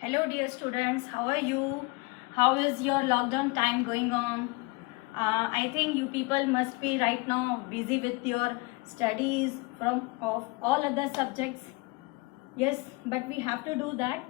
Hello dear students, how are you? How is your lockdown time going on? I think you people must be right now busy with your studies from of all other subjects. Yes, but we have to do that.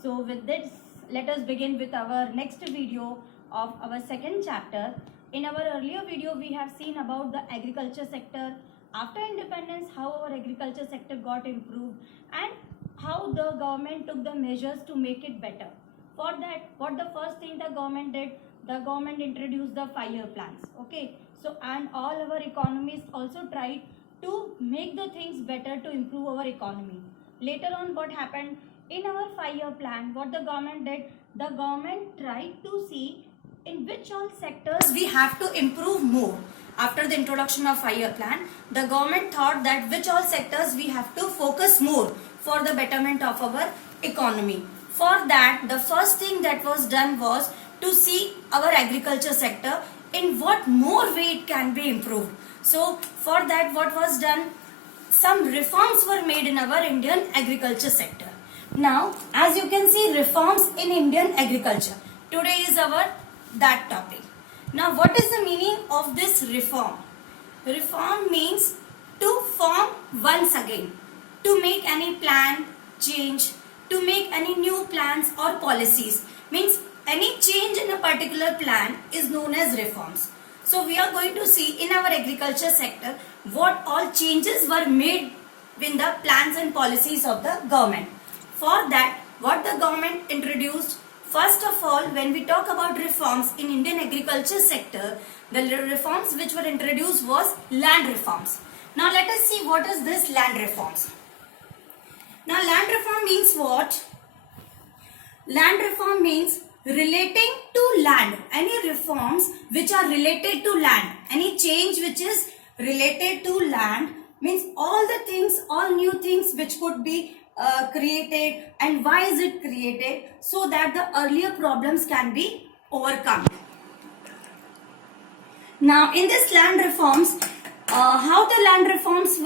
So with this, let us begin with our next video of our second chapter. In our earlier video, we have seen about the agriculture sector. After independence, how our agriculture sector got improved and how the government took the measures to make it better. For that, what the first thing the government did, the government introduced the 5-year plans. Okay, so and all our economists also tried to make the things better to improve our economy. Later on, what happened in our 5-year plan, what the government did, the government tried to see in which all sectors we have to improve more. After the introduction of 5-year plan, the government thought that which all sectors we have to focus more for the betterment of our economy. For that, the first thing that was done was to see our agriculture sector in what more way it can be improved. So for that, what was done? Some reforms were made in our Indian agriculture sector. Now, as you can see, reforms in Indian agriculture. Today is our that topic. Now, what is the meaning of this reform? Reform means to form once again, to make any plan, change, to make any new plans or policies. Means any change in a particular plan is known as reforms. So we are going to see in our agriculture sector what all changes were made in the plans and policies of the government. For that, what the government introduced, first of all, when we talk about reforms in Indian agriculture sector, the reforms which were introduced was land reforms. Now let us see what is this land reforms. Now land reform means what? Land reform means relating to land. Any reforms which are related to land, any change which is related to land means all the things, all new things which could be created, and why is it created, so that the earlier problems can be overcome. Now in this land reforms, how the land reforms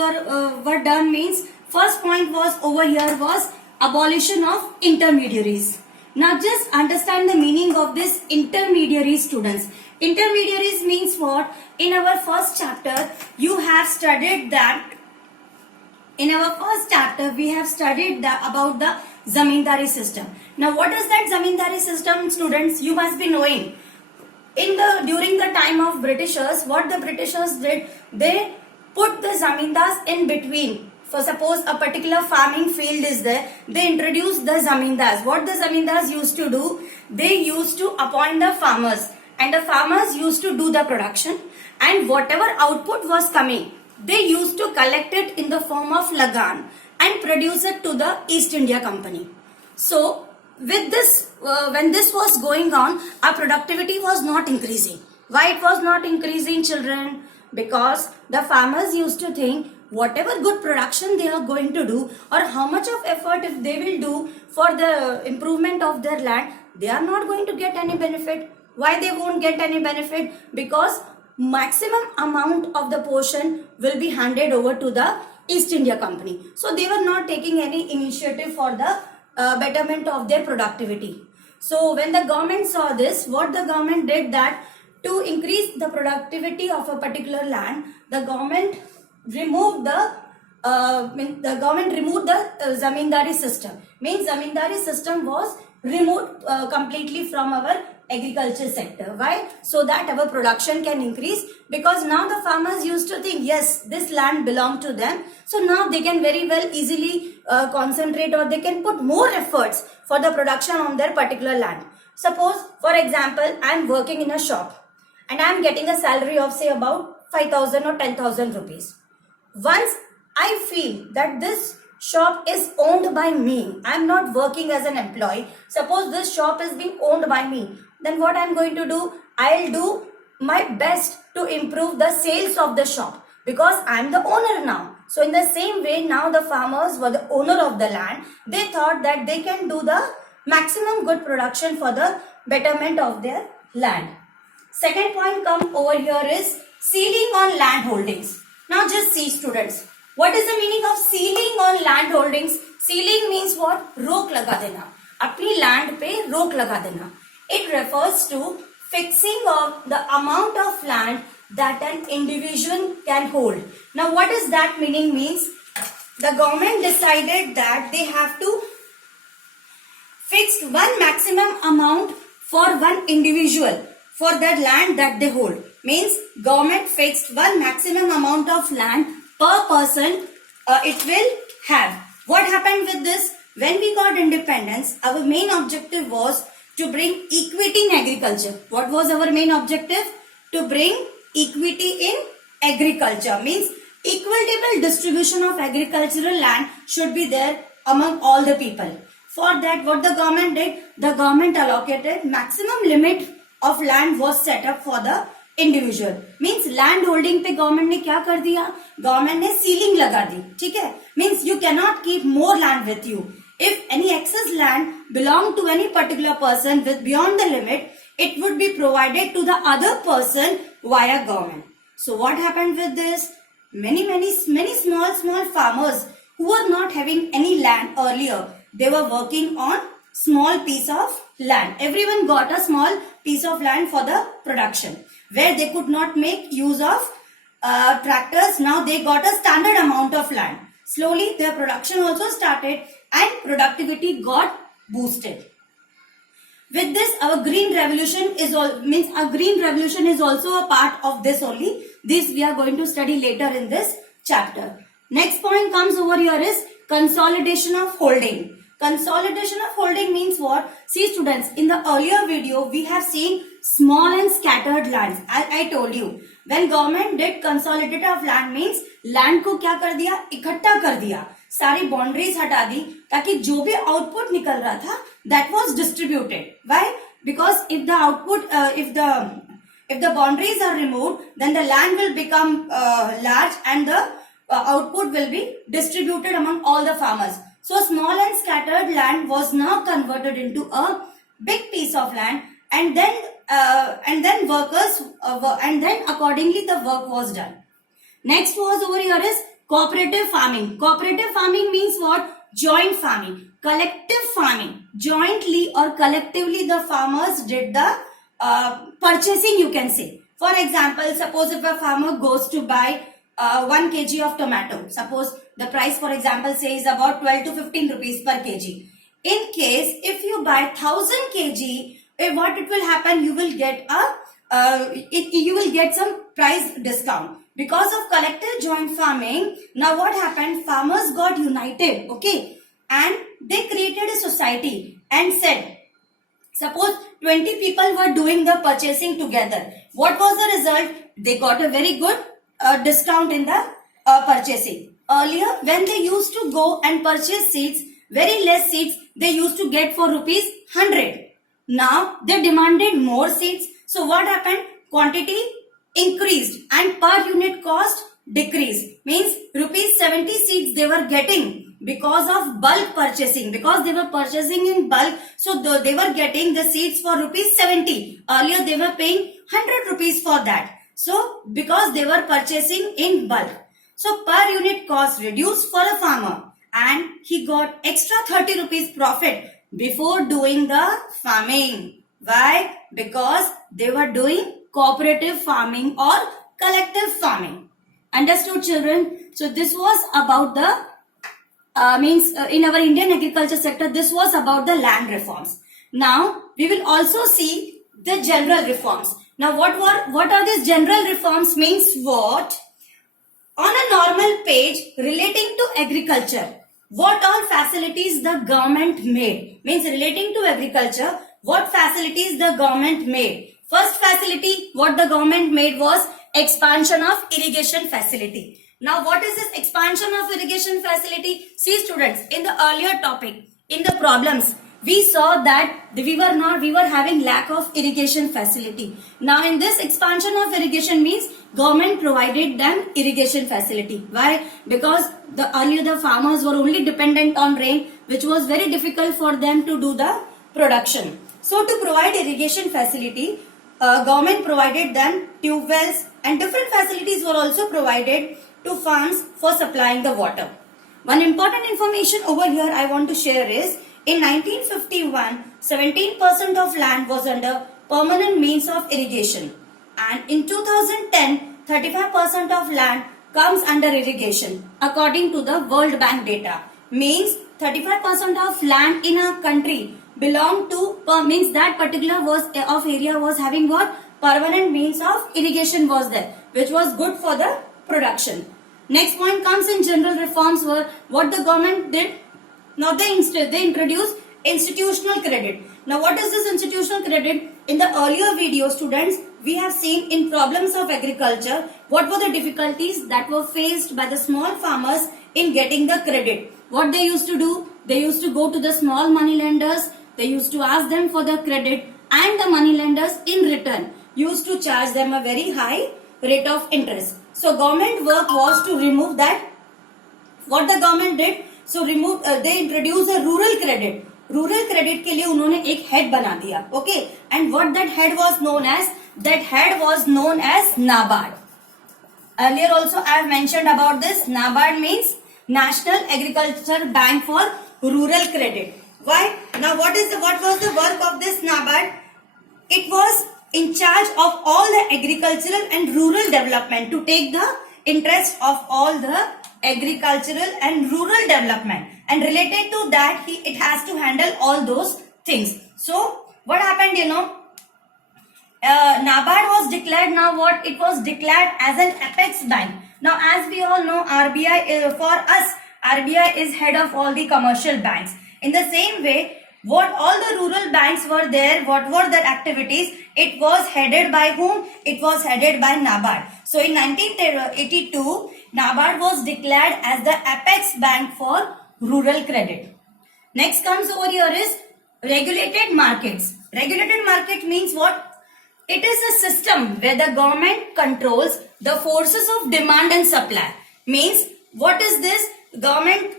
were done means, first point was over here was abolition of intermediaries. Now just understand the meaning of this intermediary, students. Intermediaries means what? In our first chapter you have studied that. In our first chapter we have studied about the zamindari system. Now what is that zamindari system, students? You must be knowing. During the time of Britishers, what the Britishers did, they put the zamindars in between. For suppose a particular farming field is there, they introduced the zamindars. What the zamindars used to do, they used to appoint the farmers, and the farmers used to do the production, and whatever output was coming, they used to collect it in the form of lagan and produce it to the East India Company. So with this, when this was going on, our productivity was not increasing. Why it was not increasing, children? Because the farmers used to think whatever good production they are going to do, or how much of effort if they will do for the improvement of their land, they are not going to get any benefit. Why they won't get any benefit? Because maximum amount of the portion will be handed over to the East India Company. So they were not taking any initiative for the betterment of their productivity. So when the government saw this, what the government did, that to increase the productivity of a particular land, the government removed the zamindari system. Means zamindari system was removed completely from our agriculture sector. Why? So that our production can increase, because now the farmers used to think, yes, this land belonged to them, so now they can very well easily concentrate, or they can put more efforts for the production on their particular land. Suppose, for example, I am working in a shop and I am getting a salary of say about 5,000 or 10,000 rupees. Once I feel that this shop is owned by me, I am not working as an employee, suppose this shop is being owned by me, then what I am going to do, I will do my best to improve the sales of the shop, because I am the owner now. So in the same way, now the farmers were the owner of the land, they thought that they can do the maximum good production for the betterment of their land. Second point come over here is ceiling on land holdings. Now just see, students, what is the meaning of ceiling on land holdings? Ceiling means what? Rok laga dena. अपनी land पे रोक लगा देना. It refers to fixing of the amount of land that an individual can hold. Now what is that meaning? Means the government decided that they have to fix one maximum amount for one individual for that land that they hold. Means government fixed one maximum amount of land per person it will have. What happened with this? When we got independence, our main objective was to bring equity in agriculture. What was our main objective? To bring equity in agriculture. Means equitable distribution of agricultural land should be there among all the people. For that, what the government did? The government allocated maximum limit of land was set up for the individual. Means land holding पे government ने क्या कर दिया? Government ने ceiling लगा दी. ठीक है? Means you cannot keep more land with you. If any excess land belong to any particular person with beyond the limit, it would be provided to the other person via government. So what happened with this? Many small farmers who were not having any land earlier, they were working on small piece of land. Everyone got a small piece of land for the production. Where they could not make use of tractors, now they got a standard amount of land. Slowly their production also started and productivity got boosted. With this, our green revolution is also a part of this only. This we are going to study later in this chapter. Next point comes over here is consolidation of holding. Consolidation of holding means what? See students, in the earlier video we have seen small and scattered lands. I told you when government did consolidation of land means land को क्या कर दिया? इकट्ठा कर दिया, सारी boundaries हटा दी ताकि जो भी आउटपुट निकल रहा था that was distributed. Why? Because if the output if the boundaries are removed, then the land will become large and the output will be distributed among all the farmers. So small and scattered land was now converted into a big piece of land, and then workers and then accordingly the work was done. Next was over here is cooperative farming. Cooperative farming means what? Joint farming, collective farming. Jointly or collectively the farmers did the purchasing, you can say. For example, suppose if a farmer goes to buy 1 kg of tomato, suppose the price for example says about 12 to 15 rupees per kg. In case if you buy 1000 kg, what it will happen? You will get you will get some price discount. Because of collective joint farming, now what happened? Farmers got united, okay, and they created a society and said, suppose 20 people were doing the purchasing together. What was the result? They got a very good discount in the purchasing. Earlier, when they used to go and purchase seeds, very less seeds they used to get for rupees 100. Now they demanded more seeds. So what happened? Quantity increased and per unit cost decreased. Means rupees 70 seeds they were getting because of bulk purchasing. Because they were purchasing in bulk, so they were getting the seeds for rupees 70. Earlier they were paying 100 rupees for that. So because they were purchasing in bulk, so per unit cost reduced for a farmer and he got extra 30 rupees profit before doing the farming. Why? Because they were doing cooperative farming or collective farming. Understood, children? So this was about the in our Indian agriculture sector, this was about the land reforms. Now we will also see the general reforms. Now what are these general reforms? Means what? On a normal page relating to agriculture, what all facilities the government made? Means relating to agriculture, what facilities the government made? First facility what the government made was expansion of irrigation facility. Now what is this expansion of irrigation facility? See students, in the earlier topic, in the problems, we saw that we were having lack of irrigation facility. Now in this expansion of irrigation means government provided them irrigation facility. Why? Because earlier the farmers were only dependent on rain, which was very difficult for them to do the production. So to provide irrigation facility, government provided them tube wells and different facilities were also provided to farms for supplying the water. One important information over here I want to share is, In 1951, 17% of land was under permanent means of irrigation. And in 2010, 35% of land comes under irrigation according to the World Bank data. Means 35% of land in a country belong to, means that particular of area was having what? Permanent means of irrigation was there, which was good for the production. Next point comes in general reforms were what the government did. Now they introduced institutional credit. Now what is this institutional credit? In the earlier video, students, we have seen in problems of agriculture what were the difficulties that were faced by the small farmers in getting the credit. What they used to do? They used to go to the small money lenders. They used to ask them for the credit, and the money lenders in return used to charge them a very high rate of interest. So government work was to remove that. What the government did? So they introduced a rural credit. Rural credit के लिए उन्होंने एक head बना दिया. Okay, and what that head was known as? That head was known as NABARD. Earlier also I have mentioned about this. NABARD means National Agriculture Bank for Rural Credit. Why? Now what was the work of this NABARD? It was in charge of all the agricultural and rural development, to take the interest of all the agricultural and rural development, and related to that it has to handle all those things. So what happened, NABARD was declared, now what it was declared as an apex bank. Now as we all know, RBI, for us RBI is head of all the commercial banks. In the same way, what all the rural banks were there, what were their activities, it was headed by whom? It was headed by NABARD. So in 1982, NABARD was declared as the apex bank for rural credit. Next comes over here is regulated markets. Regulated market means what? It is a system where the government controls the forces of demand and supply. Means what is this? Government,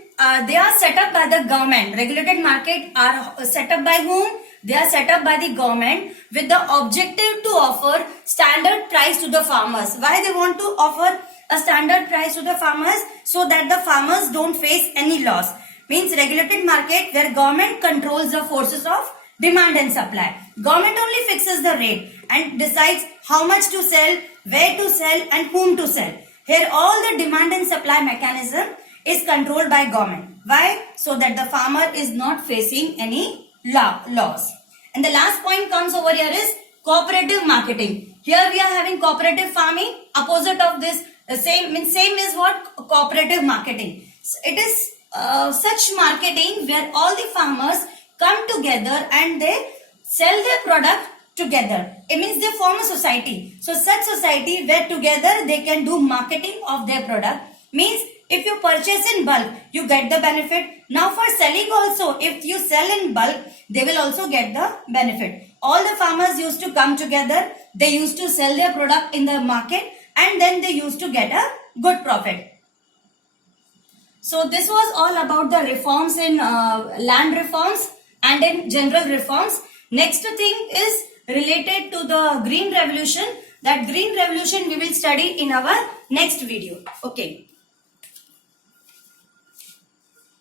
they are set up by the government. Regulated market are set up by whom? They are set up by the government with the objective to offer standard price to the farmers. Why they want to offer a standard price to the farmers? So that the farmers don't face any loss. Means regulated market where government controls the forces of demand and supply. Government only fixes the rate and decides how much to sell, where to sell and whom to sell. Here all the demand and supply mechanism is controlled by government. Why? So that the farmer is not facing any loss. And the last point comes over here is cooperative marketing. Here we are having cooperative farming. Opposite of this, same is what? Cooperative marketing. It is such marketing where all the farmers come together and they sell their product together. It means they form a society. So such society where together they can do marketing of their product. Means if you purchase in bulk, you get the benefit. Now for selling also, if you sell in bulk, they will also get the benefit. All the farmers used to come together. They used to sell their product in the market and then they used to get a good profit. So this was all about the reforms in land reforms and in general reforms. Next thing is related to the Green Revolution. That Green Revolution we will study in our next video. Okay.